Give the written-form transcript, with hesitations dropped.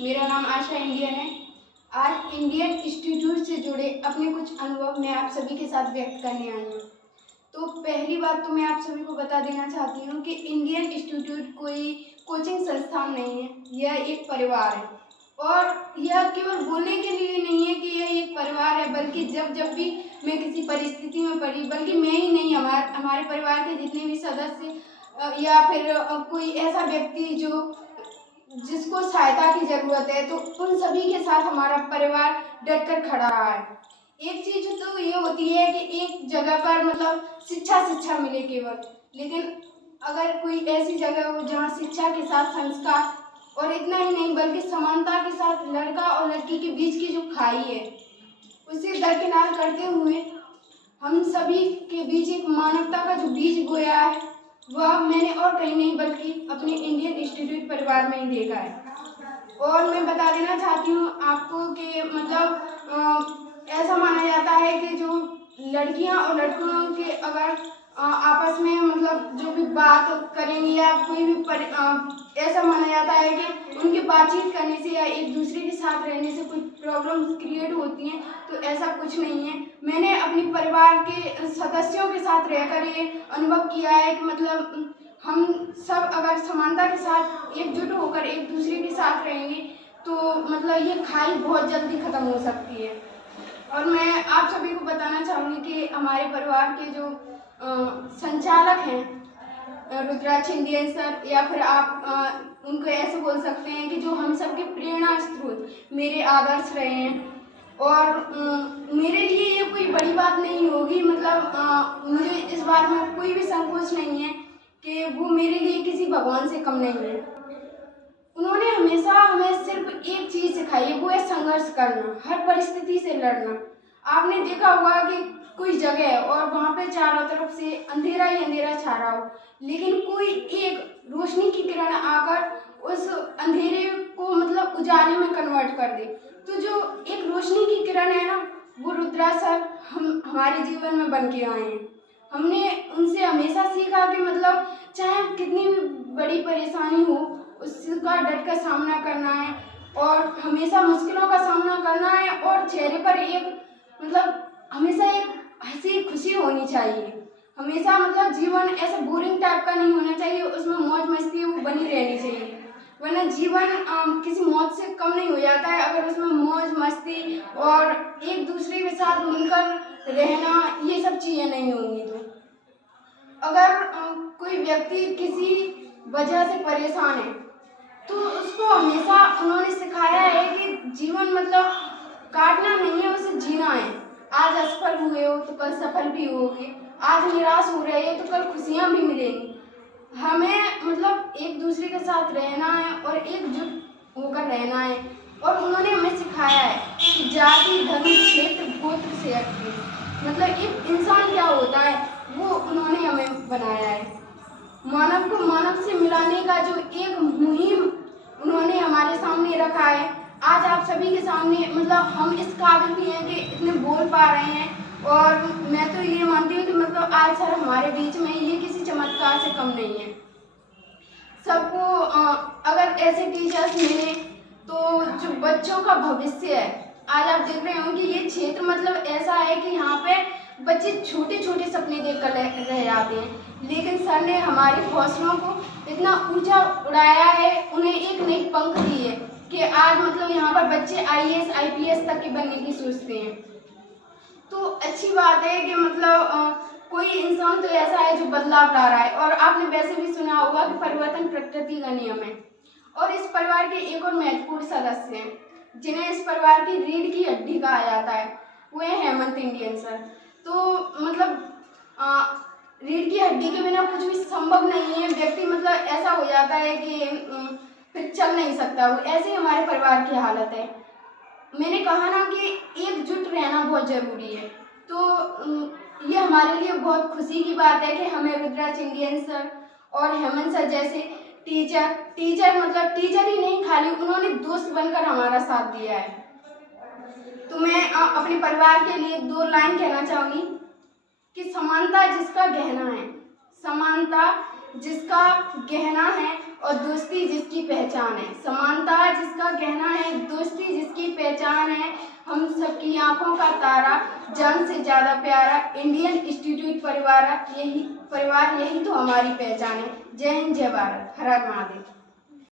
मेरा नाम आशा इंडियन है। आज इंडियन इंस्टीट्यूट से जुड़े अपने कुछ अनुभव मैं आप सभी के साथ व्यक्त करने आई हूँ। तो पहली बात तो मैं आप सभी को बता देना चाहती हूँ कि इंडियन इंस्टीट्यूट कोई कोचिंग संस्थान नहीं है, यह एक परिवार है। और यह केवल बोलने के लिए नहीं है कि यह एक परिवार है, बल्कि जब जब भी मैं किसी परिस्थिति में पड़ी, बल्कि मैं ही नहीं, हमारे परिवार के जितने भी सदस्य या फिर कोई ऐसा व्यक्ति जिसको सहायता की ज़रूरत है, तो उन सभी के साथ हमारा परिवार डटकर खड़ा रहा है। एक चीज़ तो ये होती है कि एक जगह पर मतलब शिक्षा मिले केवल, लेकिन अगर कोई ऐसी जगह हो जहाँ शिक्षा के साथ संस्कार, और इतना ही नहीं बल्कि समानता के साथ लड़का और लड़की के बीच की जो खाई है उसे दरकिनार करते हुए हम सभी के बीच एक मानवता का जो बीज बोया है, वह मैंने और कहीं नहीं बल्कि अपने इंडियन इंस्टीट्यूट परिवार में ही देखा है। और मैं बता देना चाहती हूँ आपको कि मतलब ऐसा माना जाता है कि जो लड़कियाँ और लड़कों के अगर आपस में मतलब जो भी बात करेंगे या कोई भी ऐसा माना जाता है कि उनके बातचीत करने से या एक दूसरे के साथ रहने से कोई प्रॉब्लम्स क्रिएट होती हैं, तो ऐसा कुछ नहीं है। मैंने अपने परिवार के सदस्यों के साथ रहकर ये अनुभव किया है कि मतलब हम सब अगर समानता के साथ एकजुट होकर एक दूसरे के साथ रहेंगे तो मतलब ये खाई बहुत जल्दी ख़त्म हो सकती है। और मैं आप सभी को बताना चाहूँगी कि हमारे परिवार के जो संचालक हैं रुद्राक्ष इंडियन सर, या फिर आप उनको ऐसे बोल सकते हैं कि जो हम सबके प्रेरणा स्रोत, मेरे आदर्श रहे हैं। और मेरे लिए ये कोई बड़ी बात नहीं होगी, मतलब मुझे इस बात में कोई भी संकोच नहीं है कि वो मेरे लिए किसी भगवान से कम नहीं है। उन्होंने हमेशा हमें सिर्फ एक चीज़ सिखाई है, वो है संघर्ष करना, हर परिस्थिति से लड़ना। आपने देखा होगा कि कोई जगह है और वहाँ पे चारों तरफ से अंधेरा ही अंधेरा छा रहा हो, लेकिन कोई एक रोशनी की किरण आकर उस अंधेरे को मतलब उजाले में कन्वर्ट कर दे। तो जो एक रोशनी की किरण है ना, वो रुद्रा सर हमारे जीवन में बन के आए हैं। हमने उनसे हमेशा सीखा कि मतलब चाहे कितनी भी बड़ी परेशानी हो, उसका डट कर सामना करना है और हमेशा मुश्किलों का सामना करना है, और चेहरे पर एक मतलब हमेशा एक हंसी खुशी होनी चाहिए। हमेशा मतलब जीवन ऐसा बोरिंग टाइप का नहीं होना चाहिए, उसमें मौज मस्ती वो बनी रहनी चाहिए, वरना जीवन किसी मौत से कम नहीं हो जाता है अगर उसमें मौज मस्ती और एक दूसरे के साथ मिलकर रहना ये सब चीज़ें नहीं होंगी। तो अगर कोई व्यक्ति किसी वजह से परेशान है तो उसको हमेशा उन्होंने सिखाया है कि जीवन मतलब काटना नहीं है, उसे जीना है। आज असफल हुए हो तो कल सफल भी होगे, आज निराश हो रहे हो तो कल खुशियाँ भी मिलेंगी। हमें मतलब एक दूसरे के साथ रहना है और एकजुट होकर रहना है। और उन्होंने हमें सिखाया है कि जाति धर्म क्षेत्र गोत्र से हटके मतलब एक इंसान क्या होता है वो उन्होंने हमें बनाया है। मानव को मानव से मिलाने का जो एक मुहिम उन्होंने हमारे सामने रखा है, आज आप सभी के सामने मतलब हम इस काबिल भी हैं कि इतने बोल पा रहे हैं। और मैं तो ये मानती हूँ कि मतलब आज सर हमारे बीच में ये किसी चमत्कार से कम नहीं है। सबको अगर ऐसे टीचर्स मिले तो जो बच्चों का भविष्य है, आज आप देख रहे हो कि ये क्षेत्र मतलब ऐसा है कि यहाँ पे बच्चे छोटे छोटे सपने देखकर रह जाते हैं, लेकिन सर ने हमारे हौसलों को इतना ऊंचा उड़ाया है, उन्हें एक नई पंख दी है कि आज मतलब यहाँ पर बच्चे IAS IPS तक के बनने की सोचते हैं। तो अच्छी बात है कि मतलब कोई इंसान तो ऐसा है जो बदलाव ला रहा है। और आपने वैसे भी सुना होगा कि परिवर्तन प्रकृति का नियम है। और इस परिवार के एक और महत्वपूर्ण सदस्य हैं जिन्हें इस परिवार की रीढ़ की हड्डी कहा जाता है, वो है हेमंत इंडियन सर। तो मतलब रीढ़ की हड्डी के बिना कुछ भी संभव नहीं है। व्यक्ति मतलब ऐसा हो जाता है कि फिर चल नहीं सकता, वो ऐसे ही हमारे परिवार की हालत है। मैंने कहा ना कि एकजुट रहना बहुत ज़रूरी है। तो ये हमारे लिए बहुत खुशी की बात है कि हमें रुद्राक्ष इंडियन सर और हेमंत सर जैसे टीचर मतलब टीचर ही नहीं, खाली उन्होंने दोस्त बनकर हमारा साथ दिया है। तो मैं अपने परिवार के लिए 2 लाइन कहना चाहूँगी कि समानता जिसका गहना है, समानता जिसका गहना है और दोस्ती जिसकी पहचान है। समानता जिसका कहना है, दोस्ती जिसकी पहचान है, हम सबकी आंखों का तारा, जान से ज़्यादा प्यारा, इंडियन इंस्टीट्यूट परिवार यही तो हमारी पहचान है। जय हिंद, जय भारत, हर हर महादेव।